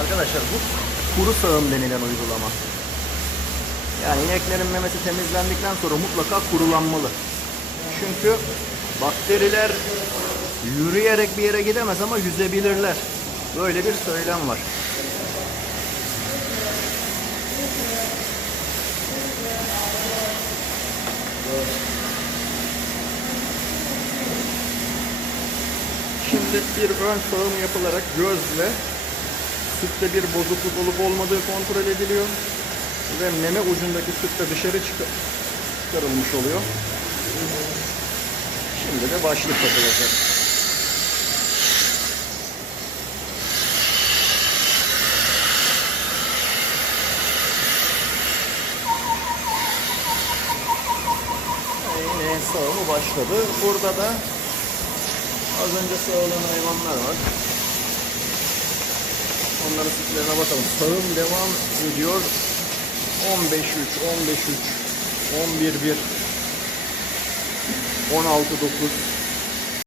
Arkadaşlar bu kuru sağım denilen uygulama. Yani ineklerin memesi temizlendikten sonra mutlaka kurulanmalı. Çünkü bakteriler yürüyerek bir yere gidemez ama yüzebilirler. Böyle bir söylem var. Şimdi bir ön sağım yapılarak gözle sütte bir bozukluk olup olmadığı kontrol ediliyor ve meme ucundaki süt de dışarı çıkar- çıkarılmış oluyor. Şimdi de başlık takılacak. Yine sağımı başladı. Burada da az önce sağlanan hayvanlar var. Onların sütlerine bakalım. Sağım devam ediyor. 15 3, 15 3, 11 1, 16 9,